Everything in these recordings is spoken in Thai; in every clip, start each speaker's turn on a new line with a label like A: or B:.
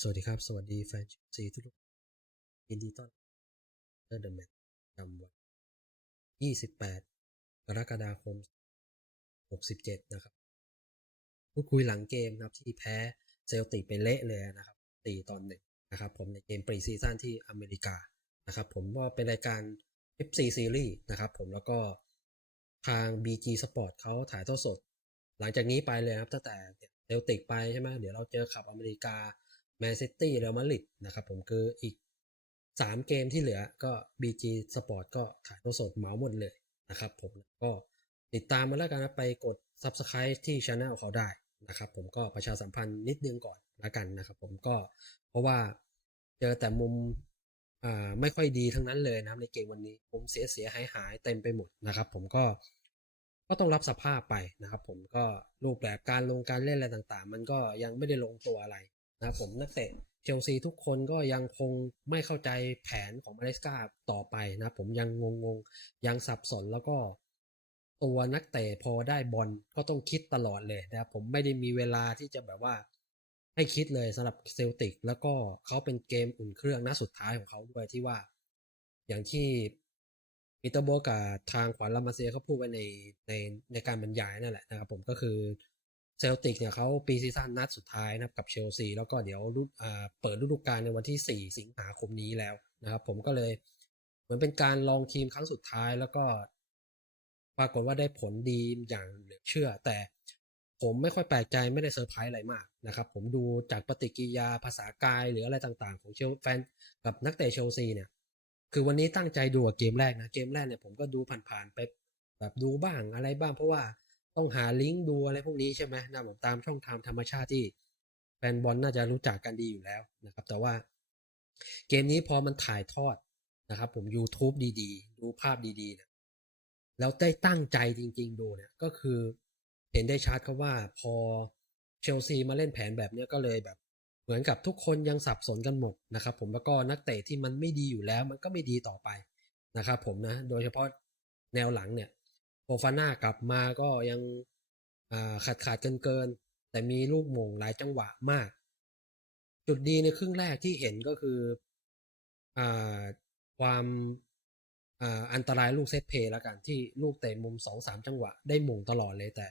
A: สวัสดีครับ สวัสดีแฟนซีทุกท่านยินดีต้อนรับเดอะแมตช์จำวัน 28 กรกฎาคม 67 นะครับ พูดคุยหลังเกมนะครับ ที่แพ้เซลติกไปเละเลยนะครับ ตีตอนหนึ่งนะครับ ผมในเกมปรีซีซั่นที่อเมริกานะครับ ผมว่าเป็นรายการ FC Series นะครับ ผมแล้วก็ทาง BG Sport เขาถ่ายทอดสด หลังจากนี้ไปเลยนะครับตั้งแต่เซลติกไปใช่ไหมเดี๋ยวเราเจอขับอเมริกา แมนซิตี้เรอัลมาดริดนะครับผมคืออีก 3 เกมที่เหลือก็ BG Sport ก็ถ่ายทอดสดเหมาหมดเลยนะครับผมก็ติดตามมาแล้วกันนะไปกด Subscribe ที่ช anel เขาได้นะครับผมก็ประชาสัมพันธ์นิดนึงก่อนละกันนะครับผมก็เพราะว่าเจอแต่มุมอ่าไม่ค่อยดีทั้งนั้นเลยนะครับในเกมวันนี้ผมเสียเสียหายหายเต็มไปหมดนะครับ ผมก็ก็ต้องรับสภาพไปนะครับ ผมก็รูปแบบการลงการเล่นอะไรต่างๆ มันก็ยังไม่ได้ลงตัวอะไร นะครับผมนักเตะเชลซีทุกคนก็ยังคงไม่เข้าใจแผนของมาเลสกาต่อไปนะผมยังงงๆยังสับสนแล้วก็ ตัวนักเตะพอได้บอลก็ต้องคิดตลอดเลยนะครับผมไม่ได้มีเวลาที่จะแบบว่า ให้คิดเลยสำหรับเซลติก แล้วก็เขาเป็นเกมอุ่นเครื่องนัดสุดท้ายของเขาด้วยที่ว่า อย่างที่ปีเตอร์โบกับทางขวัญลามาเซียเขาพูดไว้ในในในการบรรยายนั่นแหละนะครับผมก็คือ เซลติกเนี่ยเขาปีซีซั่นนัดสุดท้ายนะครับกับเชลซีแล้วก็เดี๋ยวรุดอ่าเปิดฤดูกาลในวันที่ 4 สิงหาคมนี้แล้วนะครับ ผมก็เลยเหมือนเป็นการลองทีมครั้งสุดท้ายแล้วก็ปรากฏว่าได้ผลดีอย่างเหลือเชื่อ แต่ผมไม่ค่อยแปลกใจไม่ได้เซอร์ไพรส์อะไรมากนะครับ ผมดูจากปฏิกิริยาภาษากายหรืออะไรต่างๆ ของเชลแฟนกับนักเตะเชลซีเนี่ย คือวันนี้ตั้งใจดูเกมแรกนะ เกมแรกเนี่ยผมก็ดูผ่านๆไปแบบดูบ้างอะไรบ้างเพราะว่า ต้องหาลิงก์ดูอะไรพวกนี้ใช่ไหมนะผมตามช่องทางธรรมชาติที่แฟนบอลน่าจะรู้จักกันดีอยู่แล้วนะครับ แต่ว่าเกมนี้พอมันถ่ายทอดนะครับ ผม YouTube ดีๆ ดูภาพดีๆนี่ยแล้วได้ตั้งใจจริง ๆ ดูเนี่ยก็คือเห็นได้ชัดครับว่าพอเชลซีมาเล่นแผนแบบนี้ก็เลยแบบ เหมือนกับทุกคนยังสับสนกันหมดนะครับ ผมแล้วก็นักเตะที่มันไม่ดีอยู่แล้ว มันก็ไม่ดีต่อไปนะครับ ผมนะ โดยเฉพาะแนวหลังเนี่ย โฟฟาน่ากลับมาก็ยังขาดขาดเกินเกิน แต่มีลูกโมงหลายจังหวะมาก จุดดีในครึ่งแรกที่เห็นก็คืออความอันตรายลูกเซตเพย์แล้วกันที่ลูกเตะมุมสองสามจังหวะ ได้มงตลอดเลยแต่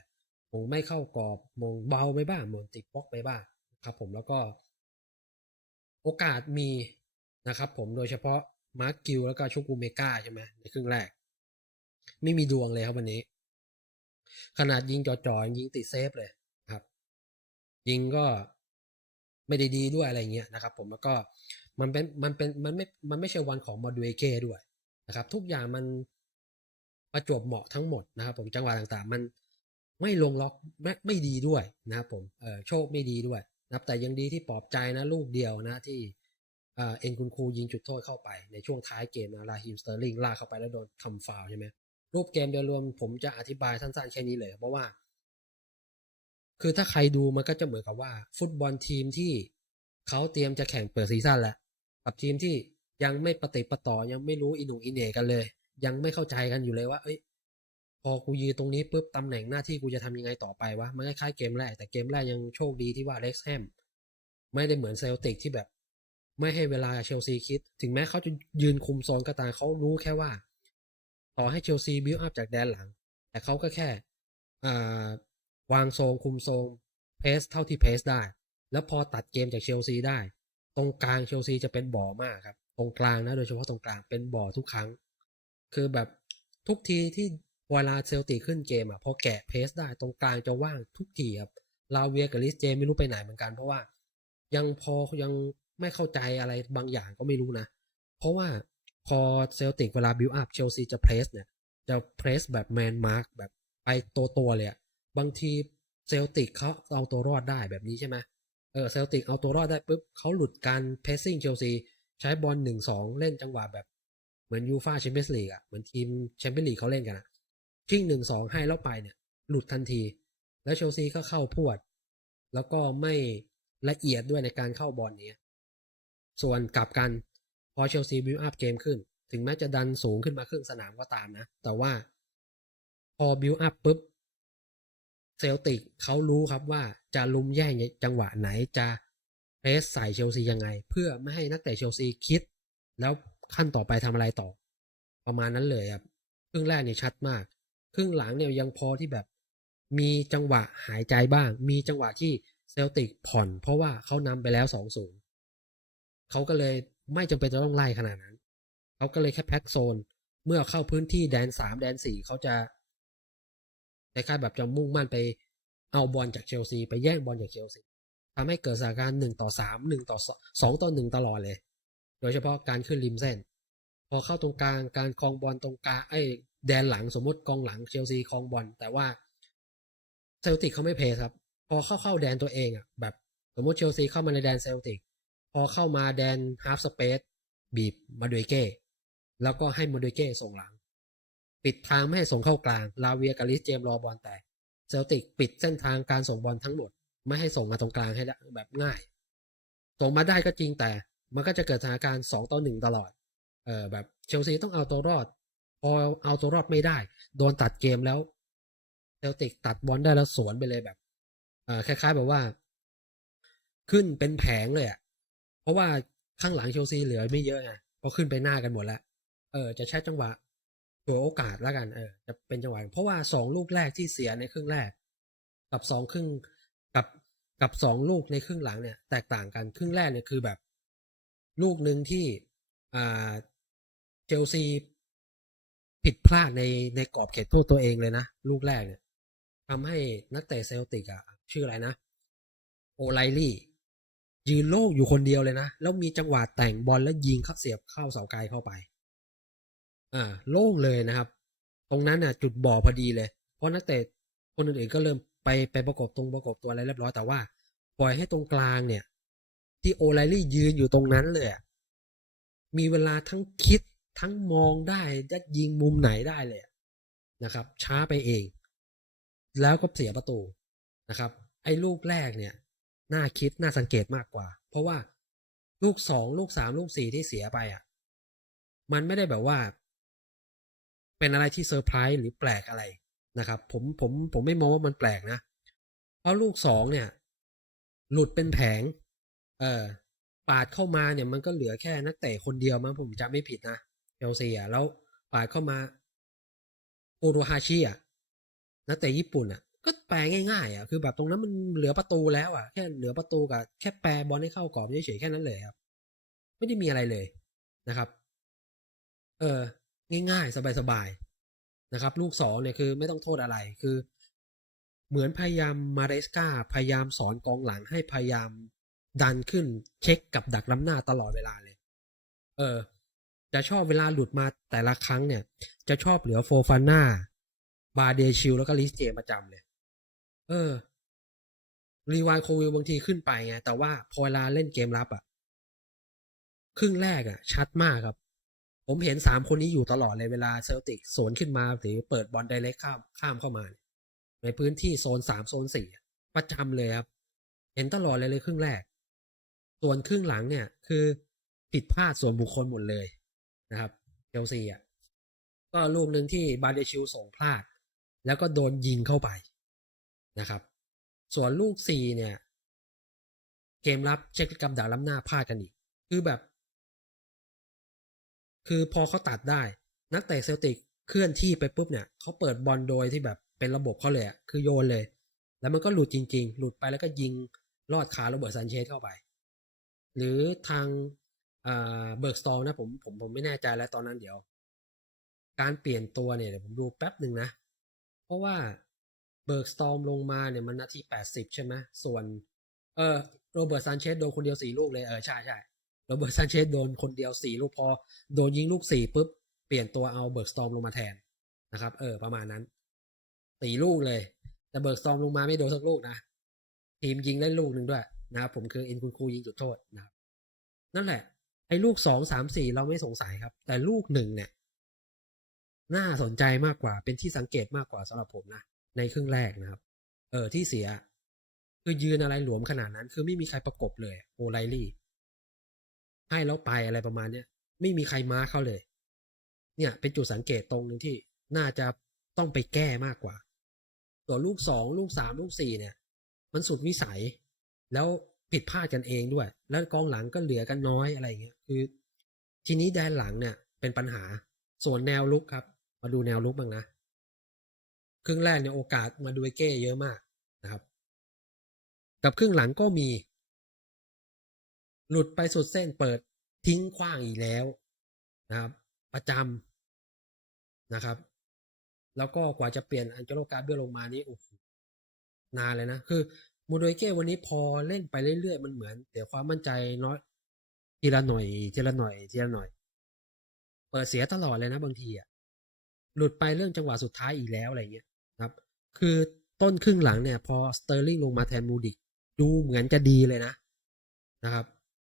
A: มงไม่เข้ากรอบมงเบาไปบ้างมงติดบล็อกไปบ้างครับผมแล้วก็ โอกาสมีนะครับผมโดยเฉพาะมาร์คกิลแล้วก็ชุกูเมกาใช่ไหมในครึ่งแรก ไม่มีดวงเลยครับวันนี้ ขนาดยิงจ่อๆยิงติดเซฟเลยครับ ยิงก็ไม่ได้ดีด้วยอะไรเงี้ยนะครับ ผมแล้วก็มันเป็นมันเป็นมันไม่มันไม่ใช่วันของมาดูเอเก้ด้วยนะครับ ทุกอย่างมันประจวบเหมาะทั้งหมดนะครับ ผมจังหวะต่างๆ มันไม่ลงล็อกไม่ไม่ดีด้วยนะครับ ผมเออโชคไม่ดีด้วยนะครับแต่ยังดีที่ปลอบใจนะลูกเดียวนะที่เอ็นคุณครูยิงจุดโทษเข้าไปในช่วงท้ายเกมนะลาฮิมสเตอร์ลิงลากเข้าไปแล้วโดนทำฟาวใช่ไหม รูปเกมโดยรวมผมจะอธิบายสั้นๆแค่นี้เลย เพราะว่า คือถ้าใครดูมันก็จะเหมือนกับว่า ฟุตบอลทีมที่เขาเตรียมจะแข่งเปิดซีซั่นแล้วกับทีมที่ยังไม่ปฏิปต่อยังไม่รู้อินุอินเนกันเลย ยังไม่เข้าใจกันอยู่เลยว่า เอ้ย พอกูยืนตรงนี้ปุ๊บตำแหน่งหน้าที่กูจะทำยังไงต่อไปวะมันคล้ายๆเกมแรกแต่เกมแรกยังโชคดีที่ว่าเล็กแฮมไม่ได้เหมือนเซลติกที่แบบ ไม่ให้เวลาเชลซีคิด ถึงแม้เขาจะยืนคุมโซนก็ตามเขารู้แค่ว่า ต่อให้เชลซีบิวอัพจากแดนหลัง แต่เขาก็แค่วางโซงคุมโซงเพสเท่าที่เพสได้ แล้วพอตัดเกมจากเชลซีได้ ตรงกลางเชลซีจะเป็นบ่อมากครับ ตรงกลางนะโดยเฉพาะตรงกลางเป็นบ่อทุกครั้ง คือแบบทุกทีที่เวลาเซลติขึ้นเกมอะพอแกะเพสได้ตรงกลางจะว่างทุกทีครับลาเวียกับลิสเจไม่รู้ไปไหนเหมือนกัน เพราะว่ายังพอยังไม่เข้าใจอะไรบางอย่างก็ไม่รู้นะ เพราะว่า พอเซลติกเวลาบิวอัพเชลซีจะเพรสเนี่ย จะเพรสแบบแมนมาร์กแบบไปตัวตัวเลยบางทีเซลติกเขาเอาตัวรอดได้แบบนี้ใช่ไหมเออเซลติกเอาตัวรอดได้ปุ๊บเขาหลุดการเพสซิ่งเชลซีใช้บอลหนึ่งสองเล่นจังหวะแบบเหมือนยูฟาแชมเปี้ยนส์ลีกอะเหมือนทีมแชมเปี้ยนส์ลีกเขาเล่นกันอะชิ่งหนึ่งสองให้แล้วไปเนี่ย หลุดทันที แล้วเชลซีก็เข้าพวด แล้วก็ไม่ละเอียดด้วยในการเข้าบอลนี้ส่วนกลับกัน พอเชลซีบิวอัพเกมขึ้น ถึงแม้จะดันสูงขึ้นมาครึ่งสนามก็ตามนะ แต่ว่า พอบิวอัพปุ๊บเซลติกเขารู้ครับว่าจะลุมแย่งจังหวะไหนจะเพรสใส่เชลซียังไง เพื่อไม่ให้นักเตะเชลซีคิด แล้วขั้นต่อไปทำอะไรต่อ ประมาณนั้นเลยครับครึ่งแรกเนี่ยชัดมาก ครึ่งหลังเนี่ยยังพอที่แบบมีจังหวะหายใจบ้าง มีจังหวะที่เซลติกผ่อน เพราะว่าเขานำไปแล้วสองศูนย์เขาก็เลย ไม่จำเป็นจะต้องไล่ขนาดนั้น เขาก็เลยแค่แพ็กโซน เมื่อเข้าพื้นที่แดนสามแดนสี่เขาจะคล้ายๆแบบจะมุ่งมั่นไปเอาบอลจากเชลซี ไปแย่งบอลจากเชลซีทำให้เกิดสถานการณ์หนึ่งต่อสามหนึ่งต่อสองต่อหนึ่งตลอดเลย โดยเฉพาะการขึ้นริมเส้น พอเข้าตรงกลางการคลองบอลตรงกลางไอ้แดนหลังสมมติกองหลังเชลซีคลองบอลแต่ว่าเซลติกเขาไม่เพย์ครับ พอเข้าเข้าแดนตัวเองอะแบบสมมติเชลซีเข้ามาในแดนเซลติก พอเข้ามาแดนฮาร์ฟสเปซบีบมาดวยเก้ แล้วก็ให้มาดวยเก้ส่งหลัง ปิดทางไม่ให้ส่งเข้ากลาง ลาเวียกับลิสเจมรอบอลแต่เซลติกปิดเส้นทางการส่งบอลทั้งหมด ไม่ให้ส่งมาตรงกลางให้ได้แบบง่าย ส่งมาได้ก็จริงแต่ มันก็จะเกิดสถานการณ์สองต่อหนึ่งตลอด เออแบบเชลซีต้องเอาตัวรอด พอเอาตัวรอดไม่ได้ โดนตัดเกมแล้วเซลติกตัดบอลได้แล้วสวนไปเลยแบบ เออคล้ายๆแบบว่า ขึ้นเป็นแผงเลยอะ เพราะว่าข้างหลังเชลซีเหลือไม่เยอะไงเพราะขึ้นไปหน้ากันหมดแล้ว เออ จะใช้จังหวะตัวโอกาสแล้วกันเออจะเป็นจังหวะเพราะว่าสองลูกแรกที่เสียในครึ่งแรก กับสองครึ่งกับกับสองลูกในครึ่งหลังเนี่ย แตกต่างกันครึ่งแรกเนี่ยคือแบบ ลูกหนึ่งที่อ่าเชลซีผิดพลาดในในกรอบเขตโทษตัวเองเลยนะ ลูกแรกเนี่ยทำให้นักเตะเซลติกอะชื่ออะไรนะ โอไลลี่ ยืนโล่งอยู่คนเดียวเลยนะ แล้วมีจังหวะแต่งบอลแล้วยิงเข้าเสียบเข้าเสาไกลเข้าไป อ่า โล่งเลยนะครับ ตรงนั้นน่ะ จุดบ่อพอดีเลย เพราะนักเตะคนอื่นๆก็เริ่มไปไปประกบตรงประกบตัวอะไรเรียบร้อยแต่ว่า ปล่อยให้ตรงกลางเนี่ย ที่โอไลลี่ยืนอยู่ตรงนั้นเลยมีเวลาทั้งคิดทั้งมองได้จะยิงมุมไหนได้เลยนะครับ ช้าไปเอง แล้วก็เสียประตูนะครับ ไอ้ลูกแรกเนี่ย น่าคิดน่าสังเกตมากกว่า เพราะว่าลูกสองลูกสามลูกสี่ที่เสียไปอะ มันไม่ได้แบบว่า เป็นอะไรที่เซอร์ไพรส์หรือแปลกอะไรนะครับ ผมผมผมไม่มองว่ามันแปลกนะ เพราะลูกสองเนี่ย หลุดเป็นแผง เออปาดเข้ามาเนี่ยมันก็เหลือแค่นักเตะคนเดียวมั้งผมจำไม่ผิดนะเชลซีอะแล้วปาดเข้ามาโอโรฮาชิอะนักเตะญี่ปุ่นอะ ก็แปลง่ายๆอะคือแบบตรงนั้นมันเหลือประตูแล้วอะแค่เหลือประตูกับแค่แปรบอลให้เข้ากรอบเฉยๆแค่นั้นเลยครับ ไม่ได้มีอะไรเลยนะครับ เออ ง่ายๆ สบายๆนะครับ ลูกสองเนี่ยคือไม่ต้องโทษอะไรคือ เหมือนพยายามมาเรสกาพยายามสอนกองหลังให้พยายามดันขึ้นเช็คกับดักล้ำหน้าตลอดเวลาเลย เออ จะชอบเวลาหลุดมาแต่ละครั้งเนี่ย จะชอบเหลือโฟฟาน่าบาเดชิลแล้วก็ลิสเจประจำเลย เออ รีวายโควิลบางทีขึ้นไปไงแต่ว่าพอเวลาเล่นเกมรับอะครึ่งแรกอะชัดมากครับ ผมเห็นสามคนนี้อยู่ตลอดเลยเวลาเซลติกสวนขึ้นมาหรือเปิดบอลไดเรกข้ามข้ามเข้ามา ในพื้นที่โซนสามโซนสี่ประจำเลยครับ เห็นตลอดเลยเลยครึ่งแรก ส่วนครึ่งหลังเนี่ย คือผิดพลาดส่วนบุคคลหมดเลยนะครับเชลซีอะก็ลูกหนึ่งที่บาเดชิลส่งพลาด แล้วก็โดนยิงเข้าไป นะครับ ส่วนลูกสี่เนี่ย เกมรับเช็คกับดักล้ำหน้าพลาดกันอีก คือแบบ คือพอเขาตัดได้ นักเตะเซลติกเคลื่อนที่ไปปุ๊บเนี่ยเขาเปิดบอลโดยที่แบบเป็นระบบเขาเลยคือโยนเลย แล้วมันก็หลุดจริง ๆ หลุดไปแล้วก็ยิงลอดขาโรเบิร์ตซันเชสเข้าไป หรือทางเบิร์กสตอลนะผมผมผมไม่แน่ใจแล้วตอนนั้นเดี๋ยว การเปลี่ยนตัวเนี่ยเดี๋ยวผมดูแป๊บหนึ่งนะ เพราะว่า เบิร์กสตอมลงมาเนี่ยมันนาทีแปดสิบใช่ไหมส่วน เออโรเบิร์ตซันเชสโดนคนเดียวสี่ลูกเลยเออใช่ใช่โรเบิร์ตซันเชสโดนคนเดียวสี่ลูกพอโดนยิงลูกสี่ปุ๊บ เปลี่ยนตัวเอาเบิร์กสตอมลงมาแทนนะครับ เออประมาณนั้นสี่ลูกเลย แต่เบิร์กสตอมลงมาไม่โดนสักลูกนะ ทีมยิงได้ลูกหนึ่งด้วยนะครับผมคืออินคุณครูยิงจุดโทษนะครับนั่นแหละ ไอ้ลูกสองสามสี่เราไม่สงสัยครับ แต่ลูกหนึ่งเนี่ย น่าสนใจมากกว่าเป็นที่สังเกตมากกว่าสำหรับผมนะ ในครึ่งแรกนะครับ เออที่เสีย คือยืนอะไรหลวมขนาดนั้น คือไม่มีใครประกบเลย โอไลลี่ให้แล้วไปอะไรประมาณเนี้ยไม่มีใครมาเขาเลย เนี่ย เป็นจุดสังเกตตรงหนึ่งที่น่าจะต้องไปแก้มากกว่าส่วนลูกสองลูกสามลูกสี่เนี่ย มันสุดวิสัย แล้วผิดพลาดกันเองด้วย แล้วกองหลังก็เหลือกันน้อยอะไรอย่างเงี้ยคือ ทีนี้แดนหลังเนี่ย เป็นปัญหาส่วนแนวลุกครับ มาดูแนวลุกบ้างนะ ครึ่งแรกเนี่ยโอกาสมาดูเก้เยอะมากนะครับ กับครึ่งหลังก็มี หลุดไปสุดเส้นเปิดทิ้งขว้างอีกแล้วนะครับ ประจำนะครับ แล้วก็กว่าจะเปลี่ยนอันเจโลกาเบลลงมานี่โอ้โหนานเลยนะ คือมูโดยเก้วันนี้พอเล่นไปเรื่อยๆ มันเหมือนเสียความมั่นใจน้อยทีละหน่อยทีละหน่อยทีละหน่อย เปิดเสียตลอดเลยนะบางทีอะหลุดไปเรื่องจังหวะสุดท้ายอีกแล้วอะไรเงี้ย คือต้นครึ่งหลังเนี่ย พอสเตอร์ลิงลงมาแทนมูดิกดูเหมือนจะดีเลยนะนะครับ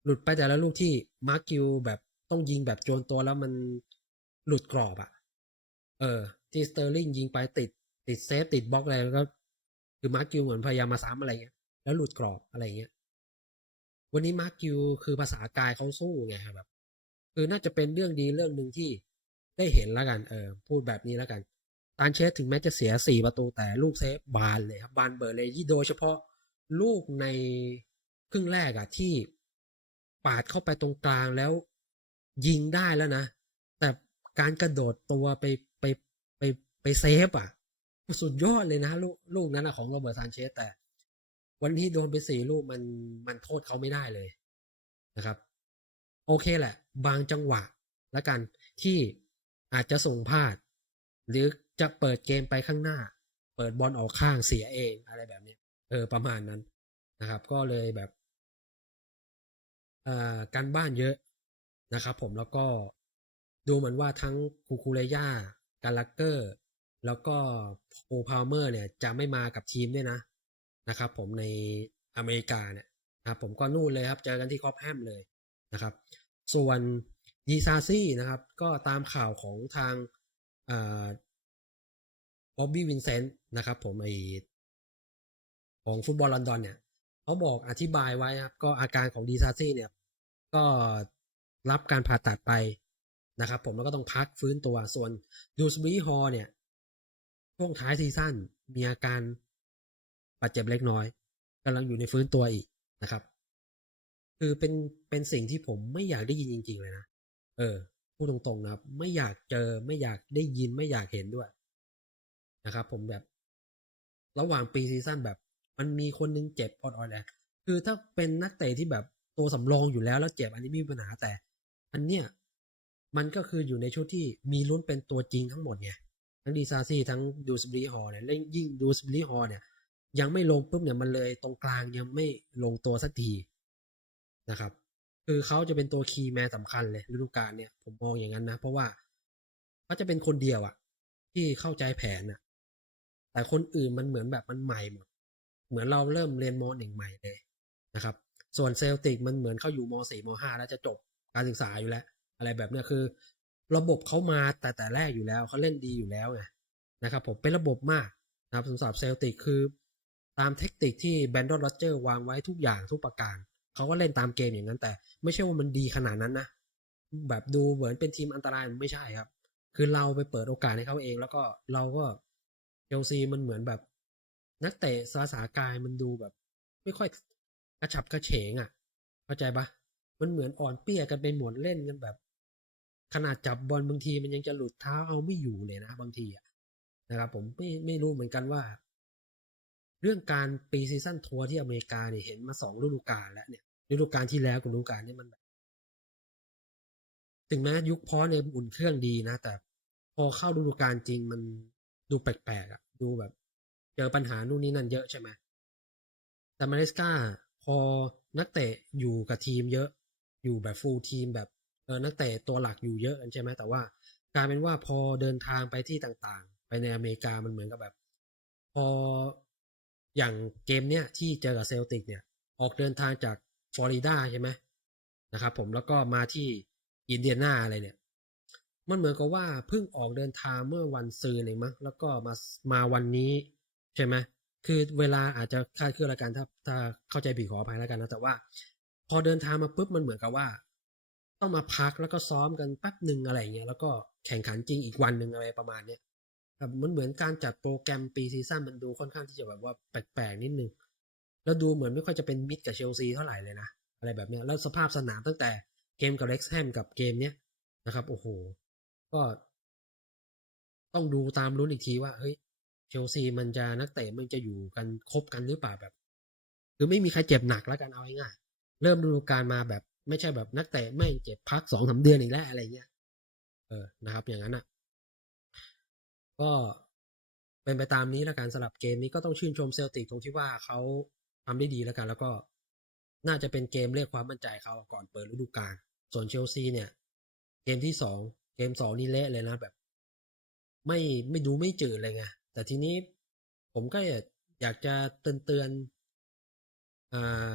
A: หลุดไปแต่ละลูกที่มาร์กิวแบบต้องยิงแบบโจนตัวแล้วมันหลุดกรอบอะ่ะ เออ ที่สเตอร์ลิงยิงไปติด ติดเซฟติดบล็อกอะไรแล้วก็คือมาร์กิวเหมือนพยายามมาซ้ำอะไรเงี้ยแล้วหลุดกรอบอะไรเงี้ยวันนี้มาร์กิวคือภาษากายเขาสู้ไงแบบ คือน่าจะเป็นเรื่องดีเรื่องหนึ่งที่ได้เห็นแล้วกัน เออ พูดแบบนี้แล้วกัน ตานเชสถึงแม้จะเสียสี่ประตูแต่ลูกเซฟบานเลยครับบานเบอร์เลยยี่โดยเฉพาะลูกในครึ่งแรกอะที่ปาดเข้าไปตรงกลางแล้วยิงได้แล้วนะ แต่การกระโดดตัวไปไปไปไปเซฟอะสุดยอดเลยนะลูกลูกนั้นอะของโรเบิร์ตซานเชสแต่ วันที่โดนไปสี่ลูกมันมันโทษเขาไม่ได้เลยนะครับ โอเคแหละ บางจังหวะแล้วกันที่อาจจะส่งพลาด หรือ จะเปิดเกมไปข้างหน้า เปิดบอลออกข้างเสียเองอะไรแบบนี้เออประมาณนั้นนะครับ ก็เลยแบบการบ้านเยอะนะครับ ผมแล้วก็ดูเหมือนว่าทั้งคูคูเลย่ากาลักเกอร์ แล้วก็โอพาวเมอร์เนี่ยจะไม่มากับทีมด้วยนะนะครับ ผมในอเมริกาเนี่ยนะครับผมก็นู่นเลยครับเจอกันที่คอปแฮมเลยนะครับ ส่วนดีซาซี่นะครับ ก็ตามข่าวของทาง บ๊อบบี้วินเซนต์นะครับ ผมไอของฟุตบอลลอนดอนเนี่ยเขาบอกอธิบายไว้ครับ ก็อาการของดีซาซี่เนี่ย ก็รับการผ่าตัดไปนะครับ ผมแล้วก็ต้องพักฟื้นตัวส่วนดูสบีฮอเนี่ย ช่วงท้ายซีซั่นมีอาการบาดเจ็บเล็กน้อยกำลังอยู่ในฟื้นตัวอีกนะครับ คือเป็นเป็นสิ่งที่ผมไม่อยากได้ยินจริง ๆ เลยนะเออพูดตรงๆนะครับ ไม่อยากเจอไม่อยากได้ยินไม่อยากเห็นด้วย นะครับ ผมแบบ ระหว่างปีซีซั่นแบบ มันมีคนนึงเจ็บออดๆแหละคือถ้าเป็นนักเตะที่แบบตัวสำรองอยู่แล้วแล้วเจ็บอันนี้มีปัญหาแต่ อันเนี้ยมันก็คืออยู่ในชุดที่มีลุ้นเป็นตัวจริงทั้งหมดไงทั้งดีซาซีทั้งดูสบรีฮอเนี่ยและยิ่งดูสบรีฮอเนี่ย ยังไม่ลงปุ๊บเนี่ยมันเลยตรงกลางยังไม่ลงตัวสักทีนะครับ คือเขาจะเป็นตัวคีย์แมนสำคัญเลยฤดูกาลเนี่ยผมมองอย่างนั้นนะ เพราะว่าเขาจะเป็นคนเดียวอะที่เข้าใจแผนอะ แต่คนอื่นมันเหมือนแบบมันใหม่หมด เหมือนเราเริ่มเรียนมหนึ่งใหม่เลยนะครับ ส่วนเซลติกมันเหมือนเขาอยู่มสี่มห้าแล้วจะจบการศึกษาอยู่แล้ว อะไรแบบเนี้ยคือ ระบบเขามาแต่แต่แรกอยู่แล้วเขาเล่นดีอยู่แล้วไงนะครับผมเป็นระบบมากนะครับสำหรับเซลติกคือ ตามเทคนิคที่แบนดอนโรเจอร์วางไว้ทุกอย่างทุกประการเขาก็เล่นตามเกมอย่างนั้น แต่ไม่ใช่ว่ามันดีขนาดนั้นนะแบบดูเหมือนเป็นทีมอันตรายไม่ใช่ครับ คือเราไปเปิดโอกาสให้เขาเอง แล้วก็เราก็ เชลซีมันเหมือนแบบ นักเตะสาสากายมันดูแบบ ไม่ค่อยกระฉับกระเฉงอะ่ะ เข้าใจปะมันเหมือนอ่อนเปี้ยกันไปหมดเล่นกันแบบ ขนาดจับบอลบางทีมันยังจะหลุดเท้าเอาไม่อยู่เลยนะบางทีอะนะครับผมไม่ไม่รู้เหมือนกันว่า เรื่องการปีซีซั่นทัวร์ที่อเมริกาเนี่ยเห็นมาสองฤดูกาลแล้วเนี่ยฤดูกาลที่แล้วกับฤดูกาลนี้มันแบบถึงแม้ยุคพอในอุ่นเครื่องดีนะ แต่พอเข้าฤดูกาลจริงมัน ดูแปลกๆอะ ดูแบบ เจอปัญหานู่นนี่นั่นเยอะใช่ไหมแต่มาเลสกาพอนักเตะอยู่กับทีมเยอะ อยู่แบบฟูลทีมแบบเออนักเตะตัวหลักอยู่เยอะใช่ไหมแต่ว่ากลายเป็นว่าพอเดินทางไปที่ต่างๆ ไปในอเมริกามันเหมือนกับแบบ พออย่างเกมเนี้ยที่เจอกับเซลติกเนี่ย ออกเดินทางจากฟลอริดาใช่ไหมนะครับผมแล้วก็มาที่อินเดียนาอะไรเนี่ย มันเหมือนกับว่าเพิ่งออกเดินทางเมื่อวันซืนเองมั้งแล้วก็มามาวันนี้ใช่ไหมคือเวลาอาจจะคาดเคลื่อนละกันถ้าถ้าเข้าใจผิดขออภัยแล้วกันนะแต่ว่า พอเดินทางมาปุ๊บมันเหมือนกับว่า ต้องมาพักแล้วก็ซ้อมกันแป๊บหนึ่งอะไรเงี้ยแล้วก็แข่งขันจริงอีกวันหนึ่งอะไรประมาณเนี้ยแบบมันเหมือนการจัดโปรแกรมปีซีซั่นมันดูค่อนข้างที่จะแบบว่าแปลกๆนิดนึงแล้วดูเหมือนไม่ค่อยจะเป็นมิตรกับเชลซีเท่าไหร่เลยนะอะไรแบบเนี้ยแล้วสภาพสนามตั้งแต่เกมกับเล็กแฮมกับเกมเนี้ยนะครับโอ้โห ก็ต้องดูตามลุ้นอีกทีว่า เฮ้ย เชลซีมันจะนักเตะมันจะอยู่กันครบกันหรือเปล่าแบบ คือไม่มีใครเจ็บหนักแล้วกันเอาง่ายๆเริ่มฤดูกาลมาแบบ ไม่ใช่แบบนักเตะไม่เจ็บพักสองสาเดือนอีกแล้วอะไรเงี้ย เออนะครับ อย่างนั้นอะ ก็เป็นไปตามนี้แล้วกันสำหรับเกมนี้ก็ต้องชื่นชมเซลติกตรงที่ว่าเขาทำได้ดีแล้วกัน แล้วก็น่าจะเป็นเกมเรียกความมั่นใจเขาก่อนเปิดฤดูกาลส่วนเชลซีเนี่ย เกมที่สอง กมสองนี่เละเลยนะแบบ ไม่ไม่ดูไม่จืดเลยไงแต่ทีนี้ผมก็อยากจะเตือนเตือนอ่า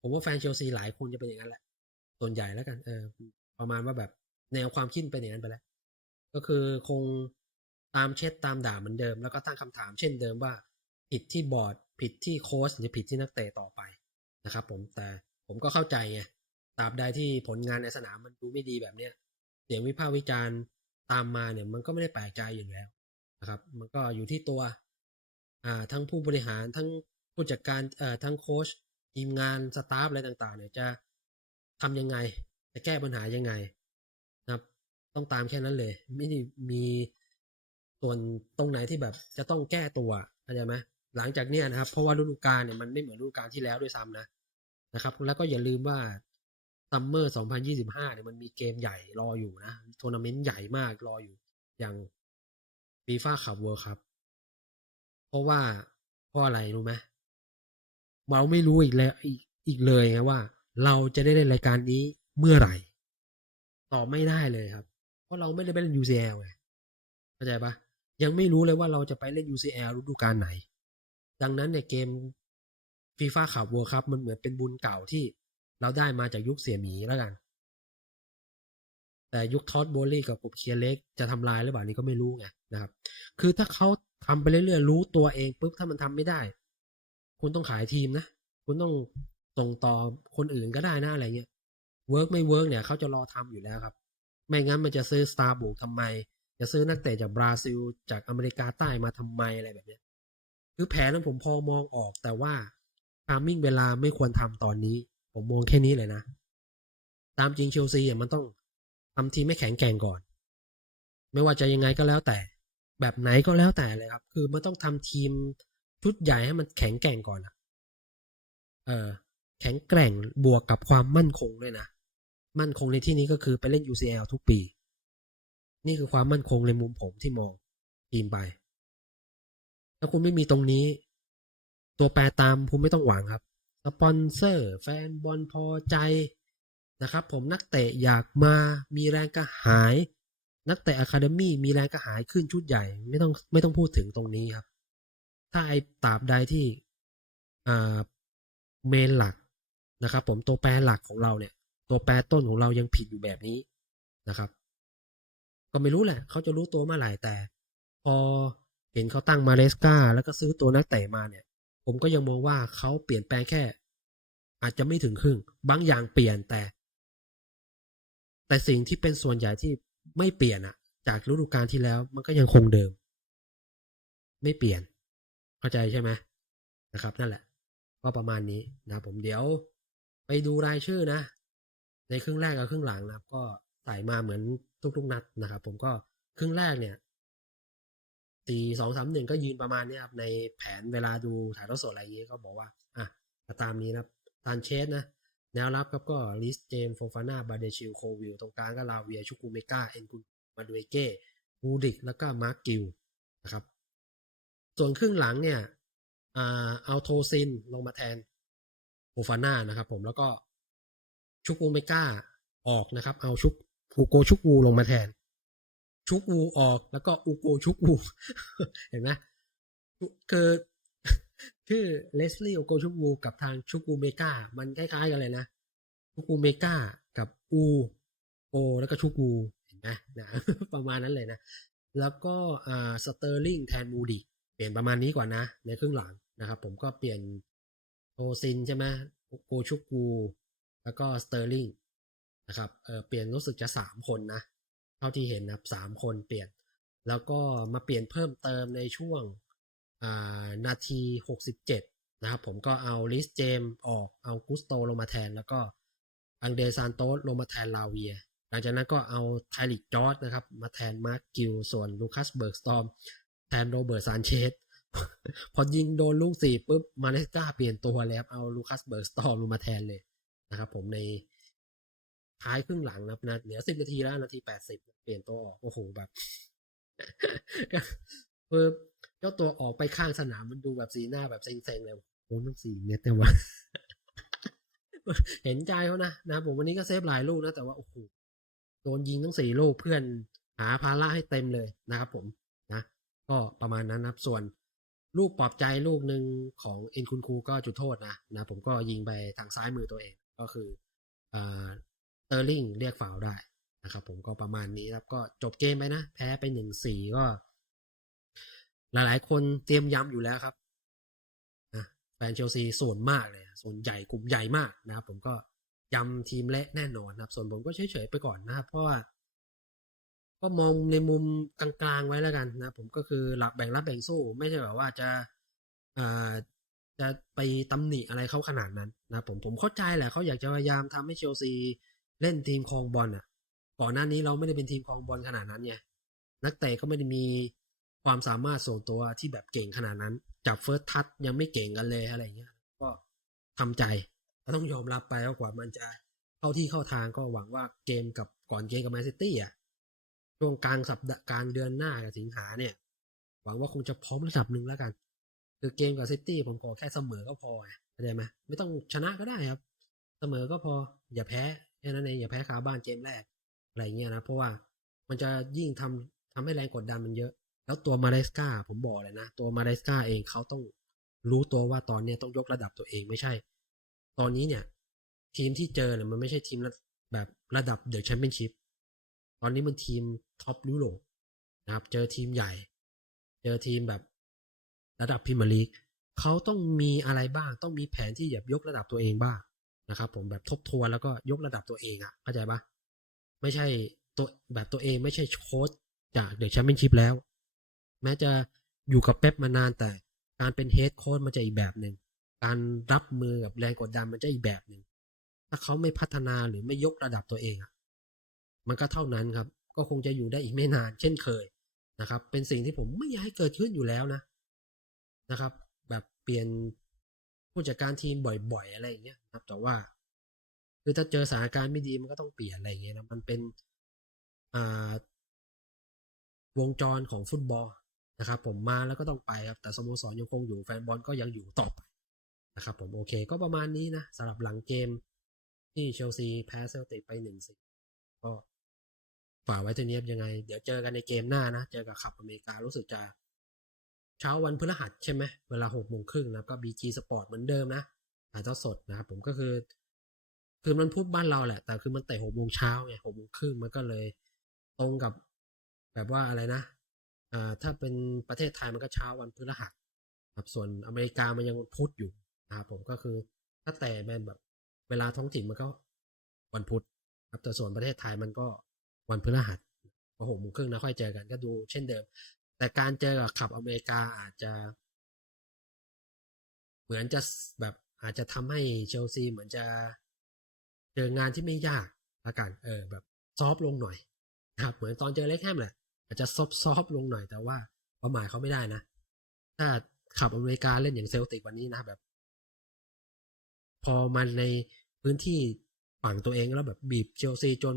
A: ผมว่าแฟนเชลซีหลายคนจะเป็นอย่างนั้นแหละส่วนใหญ่แล้วกัน เออ ประมาณว่าแบบแนวความคิดเป็นอย่างนั้นไปแล้ว ก็คือคงตามเช็ดตามด่าเหมือนเดิม แล้วก็ตั้งคำถามเช่นเดิมว่า ผิดที่บอร์ดผิดที่โค้ชหรือผิดที่นักเตะต่อไปนะครับ ผมแต่ผมก็เข้าใจไงตราบใดที่ผลงานในสนามมันดูไม่ดีแบบเนี้ย สียงวิพากษ์วิจารณ์ตามมาเนี่ยมันก็ไม่ได้แปลกใจอยู่แล้วนะครับ มันก็อยู่ที่ตัวอ่าทั้งผู้บริหารทั้งผู้จัดการเอ่อทั้งโค้ชทีมงานสตาฟอะไรต่างๆเนี่ยจะทำยังไง จะแก้ปัญหายังไงนะครับ ต้องตามแค่นั้นเลย ไม่ได้มีส่วนตรงไหนที่แบบจะต้องแก้ตัวเข้าใจไหมหลังจากเนี้ยนะครับ เพราะว่าฤดูกาลเนี่ยมันไม่เหมือนฤดูกาลที่แล้วด้วยซ้ำนะนะครับ แล้วก็อย่าลืมว่า ซัมเมอร์ 2025 เนี่ยมันมีเกมใหญ่รออยู่นะทัวร์นาเมนต์ใหญ่มากรออยู่ อย่างฟีฟ่าขับเวิลด์ครับ เพราะว่าเพราะอะไรรู้ไหมเราไม่รู้อีกแล้วอีกอีกเลยไงว่า เราจะได้เล่นรายการนี้เมื่อไหร่ตอบไม่ได้เลยครับ เพราะเราไม่ได้ไปเล่น UCL ไงเข้าใจปะยังไม่รู้เลยว่าเราจะไปเล่น UCL ฤดูกาลไหน ดังนั้นในเกมฟีฟ่าขับเวิลด์ครับมันเหมือนเป็นบุญเก่าที่ เราได้มาจากยุคเสียหมีแล้วกัน แต่ยุคทอดโบลี่กับกบเคียเล็กจะทำลายหรือเปล่านี่ก็ไม่รู้ไงนะครับ คือถ้าเขาทำไปเรื่อยๆรู้ตัวเองปุ๊บถ้ามันทำไม่ได้ คุณต้องขายทีมนะ คุณต้องส่งต่อคนอื่นก็ได้นะอะไรเงี้ยเวิร์กไม่เวิร์กเนี่ยเขาจะรอทำอยู่แล้วครับ ไม่งั้นมันจะซื้อสตาร์บุกทำไม จะซื้อนักเตะจากบราซิล จากอเมริกาใต้มาทำไมอะไรแบบเนี้ยคือแผนนั้นผมพอมองออกแต่ว่าทามมิ่งเวลาไม่ควรทำตอนนี้ ผมมองแค่นี้เลยนะ ตามจริงเชลซีอะมันต้องทำทีมไม่แข็งแกร่งก่อน ไม่ว่าจะยังไงก็แล้วแต่ แบบไหนก็แล้วแต่เลยครับ คือมันต้องทำทีมชุดใหญ่ให้มันแข็งแกร่งก่อนอะเออ แข็งแกร่งบวกกับความมั่นคงด้วยนะ มั่นคงในที่นี้ก็คือไปเล่น UCL ทุกปี นี่คือความมั่นคงในมุมผมที่มองทีมไป ถ้าคุณไม่มีตรงนี้ ตัวแปรตามคุณไม่ต้องหวังครับ สปอนเซอร์ แฟนบอลพอใจนะครับ ผมนักเตะอยากมามีแรงกระหาย นักเตะอะคาเดมี่มีแรงกระหายขึ้นชุดใหญ่ไม่ต้องไม่ต้องพูดถึงตรงนี้ครับ ถ้าไอ้ตราบใดที่อ่าเมนหลักนะครับ ผมตัวแปรหลักของเราเนี่ย ตัวแปรต้นของเรายังผิดอยู่แบบนี้นะครับ ก็ไม่รู้แหละเขาจะรู้ตัวเมื่อไหร่แต่ พอเห็นเขาตั้งมาเลสกาแล้วก็ซื้อตัวนักเตะมาเนี่ย ผมก็ยังมองว่าเขาเปลี่ยนแปลงแค่ อาจจะไม่ถึงครึ่ง บางอย่างเปลี่ยนแต่ แต่สิ่งที่เป็นส่วนใหญ่ที่ไม่เปลี่ยนอะจากฤดูกาลที่แล้วมันก็ยังคงเดิม ไม่เปลี่ยน เข้าใจใช่ไหมนะครับ นั่นแหละก็ประมาณนี้นะผมเดี๋ยวไปดูรายชื่อนะ ในครึ่งแรกกับครึ่งหลังนะครับ ก็ใส่มาเหมือนทุกๆนัดนะครับ ผมก็ครึ่งแรกเนี่ย สี่สองสามหนึ่งก็ยืนประมาณนี้ครับในแผนเวลาดูถ่ายทอดสดอะไรอย่างนี้ก็บอกว่าอะตามนี้นะตานเชสนะ แนวรับครับก็ลิสเจมโฟฟาน่าบาเดชิลโควิลตรงกลางก็ลาเวียชุกูเมกาเอ็นกุนมาดูเอเก้ฮูดิกแล้วก็มาร์กกิลนะครับ ส่วนครึ่งหลังเนี่ยอ่าเอาโทซินลงมาแทนโฟฟาน่านะครับ ผมแล้วก็ชุกูเมกาออกนะครับ เอาชุกฟูโกชุกูลงมาแทน ชุกวูออก แล้วก็อูโกชุกวู เห็นไหมคือชื่อเลสลี่โอโกชุกวูกับทางชุกูเมกามันคล้ายๆกันเลยนะ ชุกูเมกากับอูโอแล้วก็ชุกูเห็นไหมนะประมาณนั้นเลยนะ แล้วก็อ่าสเตอร์ลิงแทนมูดีเปลี่ยนประมาณนี้ก่อนนะ ในครึ่งหลังนะครับ ผมก็เปลี่ยนโทซินใช่ไหมโกชุกู แล้วก็สเตอร์ลิงนะครับเออเปลี่ยนรู้สึกจะสามคนนะ เท่าที่เห็นนะครับสามคนเปลี่ยน แล้วก็มาเปลี่ยนเพิ่มเติมในช่วงนาทีหกสิบเจ็ดนะครับผมก็เอาลิสเจมออกเอากุสโตลงมาแทน แล้วก็อังเดซานโตสลงมาแทนลาเวีย หลังจากนั้นก็เอาไทลิกจอร์ดนะครับ มาแทนมาร์กกิลส่วนลูคัสเบิร์กสตอมแทนโรเบิร์ตซานเชสพอยิงโดนลูกสี่ปุ๊บมาเลสกาเปลี่ยนตัวเลยครับเอาลูคัสเบิร์กสตอมลงมาแทนเลยนะครับผมใน ท้ายครึ่งหลังนะครับนะเหลือสิบนาทีแล้วนาทีแปดสิบเปลี่ยนตัวออกโอ้โหแบบคือเจ้าตัวออกไปข้างสนามมันดูแบบสีหน้าแบบเซ็งๆเลยโอ้มันสี่เมตรแต่ว่าเห็นใจเขานะนะผมวันนี้ก็เซฟหลายลูกนะแต่ว่าโอ้โหโดนยิงทั้งสี่ลูกเพื่อนหาภาระให้เต็มเลยนะครับผมนะ ก็ประมาณนั้นนะส่วนลูกปลอบใจลูกหนึ่งของเอ็นคุณครูก็จุดโทษนะนะผมก็ยิงไปทางซ้ายมือตัวเองก็คืออ่า เตอร์ลิงเรียกฝาวได้นะครับผมก็ประมาณนี้ครับก็จบเกมไปนะ แพ้ไปหนึ่งสี่ก็ หลายๆ คนเตรียมย้ำอยู่แล้วครับนะแฟนเชลซีส่วนมากเลยส่วนใหญ่กลุ่มใหญ่มากนะครับผมก็ย้ำทีมเละแน่นอนนะครับ ส่วนผมก็เฉยๆไปก่อนนะครับ เพราะว่า ก็มองในมุมกลางๆไว้แล้วกันนะผมก็คือหลักแบ่งรับแบ่งสู้ ไม่ใช่แบบว่าจะอ่าจะไปตำหนิอะไรเขาขนาดนั้นนะผมผมเข้าใจแหละเขาอยากจะพยายามทำให้เชลซี เล่นทีมครองบอลอะ ก่อนหน้านี้เราไม่ได้เป็นทีมครองบอลขนาดนั้นไงนักเตะก็ไม่ได้มีความสามารถส่วนตัวที่แบบเก่งขนาดนั้นจับเฟิร์สทัชยังไม่เก่งกันเลยอะไรเงี้ย ก็ทำใจก็ต้องยอมรับไปว่ากว่ามันจะเข้าที่เข้าทางก็หวังว่าเกมกับก่อนเกมกับแมนซิตี้อะช่วงกลางสัปดาห์กลางเดือนหน้ากับสิงหาเนี่ย หวังว่าคงจะพร้อมระดับหนึ่งแล้วกัน คือเกมกับซิตี้ผมขอแค่เสมอก็พอไงเข้าใจไหมไม่ต้องชนะก็ได้ครับ เสมอก็พออย่าแพ้ แค่นั้นเองอย่าแพ้คาบ้านเกมแรกอะไรเงี้ยนะ เพราะว่ามันจะยิ่งทำทำให้แรงกดดันมันเยอะ แล้วตัวมาเลสกาผมบอกเลยนะ ตัวมาเลสกาเองเขาต้องรู้ตัวว่าตอนเนี้ยต้องยกระดับตัวเองไม่ใช่ ตอนนี้เนี่ย ทีมที่เจอเนี่ยมันไม่ใช่ทีมแบบระดับเดอะแชมเปี้ยนชิพตอนนี้มันทีมท็อปยุโรปนะครับ เจอทีมใหญ่ เจอทีมแบบระดับพรีเมียร์ลีกเขาต้องมีอะไรบ้าง ต้องมีแผนที่แบบยกระดับตัวเองบ้าง นะครับผมแบบทบทวนแล้วก็ยกระดับตัวเองอะ่ะเข้าใจปะไม่ใช่ตัวแบบตัวเองไม่ใช่โค้ชจากเดอะแชมเปี้ยนชิพแล้ว แม้จะอยู่กับเป๊ปมานานแต่การเป็นเฮดโค้ชมันจะอีกแบบหนึ่งการรับมือกับแรงกดดันมันจะอีกแบบหนึ่งถ้าเขาไม่พัฒนาหรือไม่ยกระดับตัวเองอะมันก็เท่านั้นครับ ก็คงจะอยู่ได้อีกไม่นาน เช่นเคยนะครับ เป็นสิ่งที่ผมไม่อยากให้เกิดขึ้นอยู่แล้วนะนะครับ แบบเปลี่ยน ผู้จัดการทีมบ่อยๆ อะไรอย่างเงี้ยนะครับ แต่ว่า คือถ้าเจอสถานการณ์ไม่ดีมันก็ต้องเปลี่ยนอะไรอย่างเงี้ยนะมันเป็นอ่าวงจรของฟุตบอลนะครับ ผมมาแล้วก็ต้องไปครับ แต่สโมสรยังคงอยู่แฟนบอลก็ยังอยู่ต่อไปนะครับ ผมโอเค ก็ประมาณนี้นะสำหรับหลังเกมที่เชลซีแพ้เซลติกไปหนึ่งสิก็ฝากไว้ทีนี้ยังไง เดี๋ยวเจอกันในเกมหน้านะ เจอกับขับอเมริการู้สึกจะ เช้าวันพฤหัสใช่ไหมเวลาหกโมงครึ่งนะก็บีจีสปอร์ตเหมือนเดิมนะถ่ายทอดสดนะครับผมก็คือคือมันพูดบ้านเราแหละ แต่คือมันเตะหกโมงเช้าไงหกโมงครึ่งมันก็เลยตรงกับแบบว่าอะไรนะอ่าถ้าเป็นประเทศไทยมันก็เช้าวันพฤหัสครับส่วนอเมริกามันยังวันพุธอยู่นะครับผมก็คือถ้าแต่แบบเวลาท้องถิ่นมันก็วันพุธครับแต่ส่วนประเทศไทยมันก็วันพฤหัสพอหกโมงครึ่งนะค่อยเจอกันก็ดูเช่นเดิม แต่การเจอกับขับอเมริกาอาจจะ เหมือนจะแบบอาจจะทำให้เชลซีเหมือนจะเจองานที่ไม่ยากละกันเออ แบบซอฟลงหน่อยครับ เหมือนตอนเจอเล็กแฮมแหละอาจจะซอฟซอฟลงหน่อยแต่ว่าเป้าหมายเขาไม่ได้นะ ถ้าขับอเมริกาเล่นอย่างเซลติกวันนี้นะแบบ พอมันในพื้นที่ฝั่งตัวเองแล้วแบบบีบเชลซีจน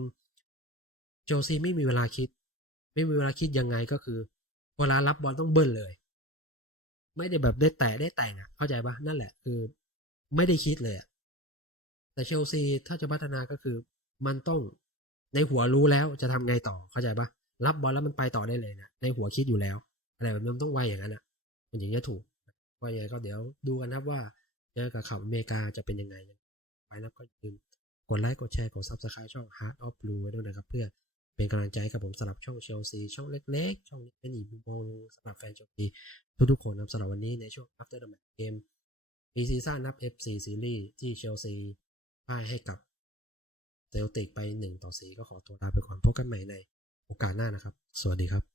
A: เชลซีไม่มีเวลาคิด ไม่มีเวลาคิดยังไงก็คือ เวลารับบอลต้องเบิ้ลเลย ไม่ได้แบบได้แตะได้แต่งอะ เข้าใจปะนั่นแหละ คือ ไม่ได้คิดเลยอะแต่เชลซีถ้าจะพัฒนาก็คือ มันต้องในหัวรู้แล้วจะทำไงต่อเข้าใจปะรับบอลแล้วมันไปต่อได้เลยนะในหัวคิดอยู่แล้วอะไรแบบนี้มันต้องไวอย่างนั้นอะ มันอย่างนี้ถูกว่าย่างไรก็เดี๋ยวดูกันนะครับว่าเจอกับขับอเมริกาจะเป็นยังไงไปนะก็ยืมกดไลค์กดแชร์กด Subscribe ช่อง Heart of Blue ไว้ด้วยนะครับเพื่อ เป็นกำลังใจกับผมสำหรับช่องเชลซีช่องเล็กๆ ช่องนี้เป็นอีกมุมมองหนึ่งสำหรับแฟนเชลซีทุกๆคนนะสำหรับวันนี้ในช่วง After the Match Game ปีซีซั่นนับ FC ซีรีส์ที่เชลซีพ่ายให้กับเซลติกไป1ต่อ4ก็ขอตัวลาไปก่อนพบกันใหม่ในโอกาสหน้านะครับ สวัสดีครับ